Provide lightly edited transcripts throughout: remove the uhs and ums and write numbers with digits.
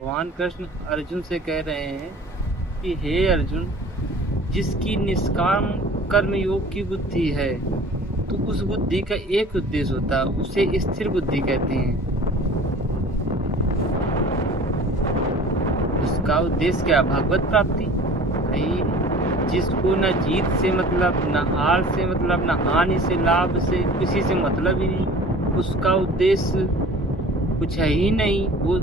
भगवान कृष्ण अर्जुन से कह रहे हैं कि हे अर्जुन, जिसकी निष्काम कर्म योग की बुद्धि है, तो उस बुद्धि का एक उद्देश्य होता है, उसे स्थिर बुद्धि कहते हैं। उसका उद्देश्य क्या? भगवत प्राप्ति। भाई, जिसको न जीत से मतलब, न हार से मतलब, न हानि से, लाभ से, किसी से मतलब ही नहीं, उसका उद्देश्य कुछ है ही नहीं, वो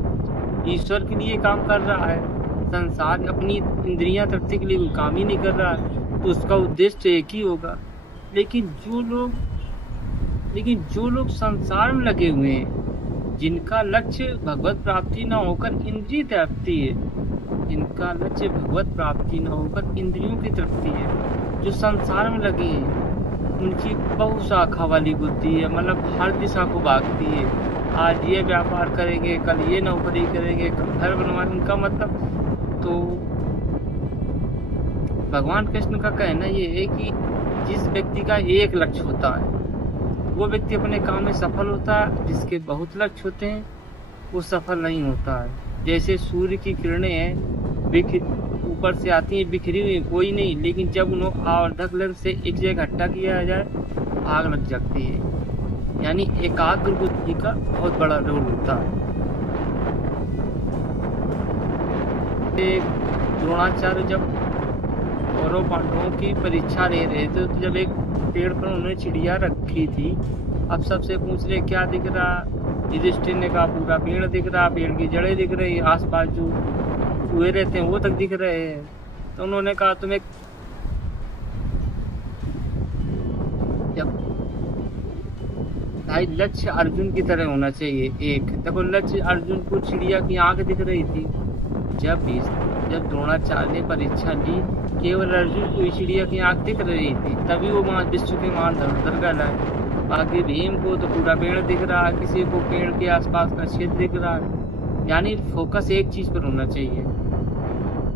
ईश्वर के लिए काम कर रहा है, संसार अपनी इंद्रियां तृप्ति के लिए कोई काम ही नहीं कर रहा है, तो उसका उद्देश्य तो एक ही होगा। लेकिन जो लोग संसार में लगे हुए हैं, जिनका लक्ष्य भगवत प्राप्ति न होकर इंद्रिय तृप्ति है, जिनका लक्ष्य भगवत प्राप्ति न होकर इंद्रियों की तृप्ति है, जो संसार में लगे हैं, उनकी बहुशाखा वाली बुद्धि है, मतलब हर दिशा को भागती है। आज ये व्यापार करेंगे, कल ये नौकरी करेंगे, कल घर बनवाएंगे, उनका मतलब। तो भगवान कृष्ण का कहना ये है कि जिस व्यक्ति का एक लक्ष्य होता है, वो व्यक्ति अपने काम में सफल होता है। जिसके बहुत लक्ष्य होते हैं, वो सफल नहीं होता है। जैसे सूर्य की किरणें हैं, ऊपर से आती हैं बिखरी हुई, कोई नहीं, लेकिन जब उन्हें आवर्धक लेंस से एक जगह इकट्ठा किया जाए, आग लग जाती है। यानी एकाग्र बुद्धि का बहुत बड़ा रोल होता है। द्रोणाचार्य जब कौरव पांडवों की परीक्षा ले रहे थे, तो जब एक पेड़ पर उन्होंने चिड़िया रखी थी, अब सबसे पूछ रहे क्या दिख रहा? युधिष्ठिर ने कहा पूरा पेड़ दिख रहा, पेड़ की जड़ें दिख रही, आसपास जो कुएं रहते हैं वो तक दिख रहे हैं। तो उन्होंने कहा तुम्हें जब भाई लक्ष्य अर्जुन की तरह होना चाहिए। एक देखो, लक्ष्य अर्जुन को चिड़िया की आंख दिख रही थी। जब द्रोणाचार्य ने परीक्षा ली, केवल अर्जुन को चिड़िया की आंख दिख रही थी, तभी वो विश्व के मान धनुधर का लाए। बाकी भीम को तो पूरा पेड़ दिख रहा है, किसी को पेड़ के आसपास का क्षेत्र दिख रहा है। यानी फोकस एक चीज पर होना चाहिए।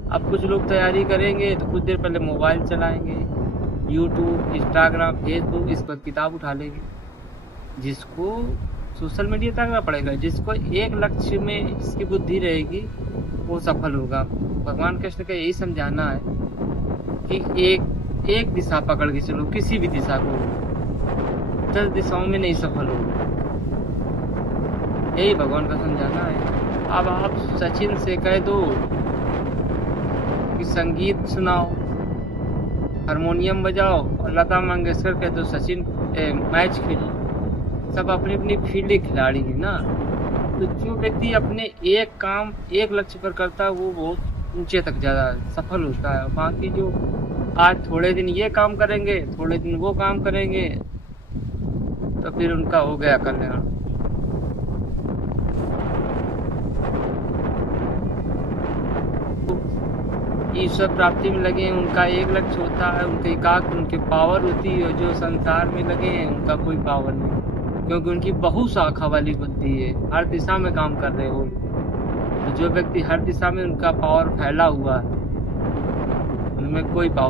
अब कुछ लोग तैयारी करेंगे तो कुछ देर पहले मोबाइल चलाएंगे, यूट्यूब, इंस्टाग्राम, फेसबुक, इस पर किताब उठा लेंगे। जिसको सोशल मीडिया तक पड़ेगा, जिसको एक लक्ष्य में जिसकी बुद्धि रहेगी, वो सफल होगा। भगवान कृष्ण का यही समझाना है कि एक दिशा पकड़ के चलो, किसी भी दिशा को, 10 दिशाओं में नहीं सफल होगा। यही भगवान का समझाना है। अब आप सचिन से कह दो कि संगीत सुनाओ, हारमोनियम बजाओ, और लता मंगेशकर कह दो सचिन मैच खेलो, सब अपनी अपनी फील्ड के खिलाड़ी है ना। तो जो व्यक्ति अपने एक काम एक लक्ष्य पर करता है, वो बहुत ऊंचे तक ज्यादा सफल होता है। बाकी जो आज थोड़े दिन ये काम करेंगे, थोड़े दिन वो काम करेंगे, तो फिर उनका हो गया कल्याण। ईश्वर प्राप्ति में लगे हैं, उनका एक लक्ष्य होता है, उनके एकाग्र, उनकी पावर होती है। जो संसार में लगे हैं, उनका कोई पावर नहीं, क्योंकि उनकी बहुशाखा वाली बुद्धि है, हर दिशा में काम कर रहे हो। तो जो व्यक्ति हर दिशा में उनका पावर फैला हुआ है, उनमें कोई पावर